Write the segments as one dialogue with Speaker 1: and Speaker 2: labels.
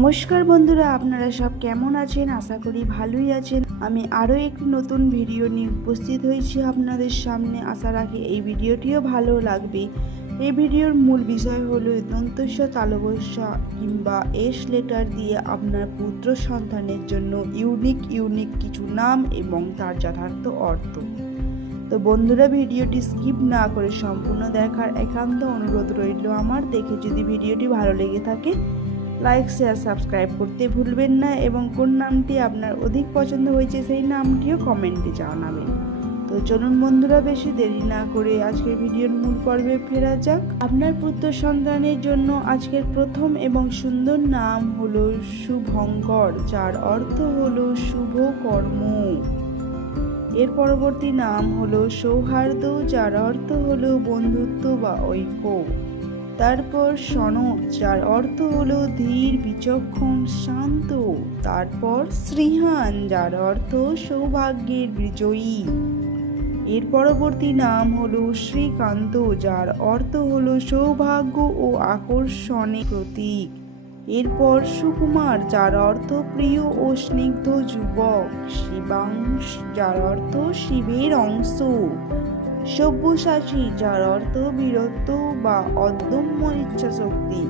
Speaker 1: নমস্কার বন্ধুরা, আপনারা সব কেমন আছেন? আশা করি ভালোই আছেন। আমি আরও একটি নতুন ভিডিও নিয়ে উপস্থিত হয়েছি আপনাদের সামনে। আশা রাখি এই ভিডিওটিও ভালো লাগবে। এই ভিডিওর মূল বিষয় হলো দন্তস্য তালবস্যা কিংবা এস লেটার দিয়ে আপনার পুত্র সন্তানের জন্য ইউনিক ইউনিক কিছু নাম এবং তার যথার্থ অর্থ। তো বন্ধুরা, ভিডিওটি স্কিপ না করে সম্পূর্ণ দেখার একান্ত অনুরোধ রইল আমার। দেখে যদি ভিডিওটি ভালো লেগে থাকে লাইক শেয়ার সাবস্ক্রাইব করতে ভুলবেন না এবং কোন নামটি আপনার অধিক পছন্দ হয়েছে সেই নামটিও কমেন্টে জানাবেন। তো চলুন বন্ধুরা, বেশি দেরি না করে আজকের ভিডিওর মূল পর্বে ফেরা যাক। আপনার পুত্র সন্তানের জন্য আজকের প্রথম এবং সুন্দর নাম হলো শুভঙ্কর, যার অর্থ হলো শুভ কর্ম। এর পরবর্তী নাম হলো সৌহার্দ্য, যার অর্থ হলো বন্ধুত্ব বা ঐক্য। তারপর সনদ যার অর্থ হলো ধীর, বিচক্ষণ, শান্ত। তারপর শ্রীহান যার অর্থ সৌভাগ্যের বিজয়ী। এর পরবর্তী নাম হলো শ্রীকান্ত, যার অর্থ হলো সৌভাগ্য ও আকর্ষণের প্রতীক। এরপর সুকুমার, যার অর্থ প্রিয় ও স্নিগ্ধ যুবক। শিবাংশ, যার অর্থ শিবের অংশ। সব্যসাচী, যার অর্থ বীরত্ব বা অদম্য ইচ্ছা শক্তি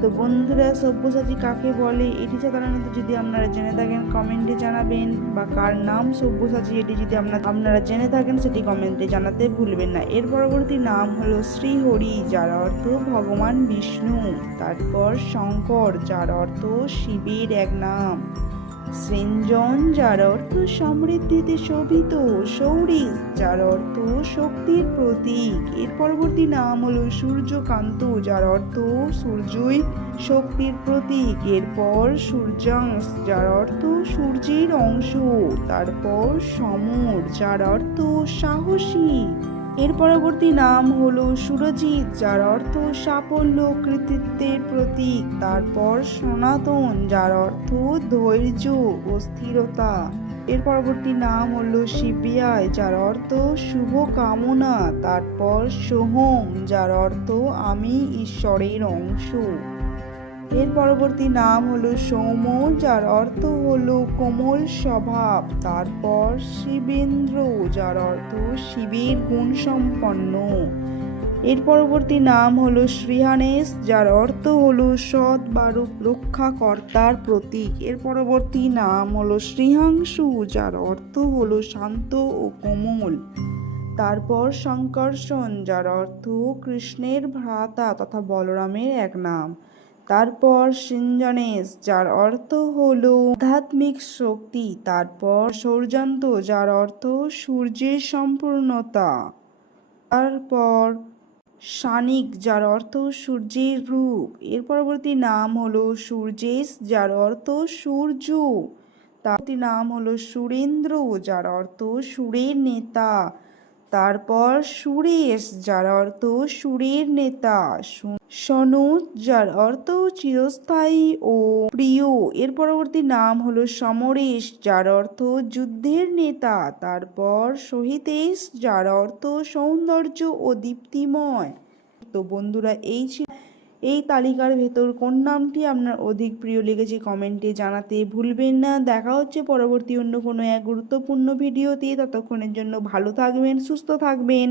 Speaker 1: তো বন্ধুরা, সব্যসাচী কাকে বলে? এটি সাধারণত যদি আপনারা জেনে থাকেন কমেন্টে জানাবেন, বা কার নাম সব্যসাচী, এটি যদি আপনারা আপনারা জেনে থাকেন, সেটি কমেন্টে জানাতে ভুলবেন না। এর পরবর্তী নাম হলো শ্রীহরি, যার অর্থ ভগবান বিষ্ণু। তারপর শঙ্কর, যার অর্থ শিবের এক নাম। সৃঞ্জন যার অর্থ সমৃদ্ধিতে শোভিত সৌরিশ যার অর্থ শক্তির প্রতীক। এর পরবর্তী নাম হলো সূর্যকান্ত যার অর্থ সূর্যই শক্তির প্রতীক। এরপর সূর্যাংশ যার অর্থ সূর্যের অংশ। তারপর সমর যার অর্থ সাহসী। এর পরবর্তী নাম হলো সুরজিৎ, যার অর্থ সাফল্য কৃতিত্বের প্রতীক। তারপর সনাতন, যার অর্থ ধৈর্য ও স্থিরতা। এর পরবর্তী নাম হলো শিবিয়ায় যার অর্থ শুভ কামনা। তারপর সোহম, যার অর্থ আমি ঈশ্বরের অংশ। এর পরবর্তী নাম হলো সৌম যার অর্থ হলো কোমল স্বভাব। তারপর শিবেন্দ্র, যার অর্থ শিবের গুণ সম্পন্ন। এর পরবর্তী নাম হলো শ্রীহানেশ, যার অর্থ হলো সৎ বারুক রক্ষাকর্তার প্রতীক। এর পরবর্তী নাম হলো শ্রীহাংশু, যার অর্থ হলো শান্ত ও কোমল। তারপর শঙ্কর্ষণ যার অর্থ কৃষ্ণের ভ্রাতা, তথা বলরামের এক নাম। তারপর সিঞ্জনেশ যার অর্থ হল আধ্যাত্মিক শক্তি। তারপর সূর্যান্ত যার অর্থ সূর্যের সম্পূর্ণতা। তারপর শানিক, যার অর্থ সূর্যের রূপ। এর পরবর্তী নাম হলো সূর্যেশ যার অর্থ সূর্য। তার নাম হলো সুরেন্দ্র, যার অর্থ সুরের নেতা। তারপর সুরেশ, যার অর্থ সুরের নেতা সনুজ, যার অর্থ চিরস্থায়ী ও প্রিয়। এর পরবর্তী নাম হলো সমরেশ, যার অর্থ যুদ্ধের নেতা। তারপর সহিতেশ, যার অর্থ সৌন্দর্য ও দীপ্তিময়। তো বন্ধুরা, এই ছিল এই তালিকার ভেতর কোন নামটি আপনার অধিক প্রিয় লেগেছে কমেন্টে জানাতে ভুলবেন না। দেখা হচ্ছে পরবর্তী অন্য কোনো এক গুরুত্বপূর্ণ ভিডিওতে। ততক্ষণের জন্য ভালো থাকবেন, সুস্থ থাকবেন।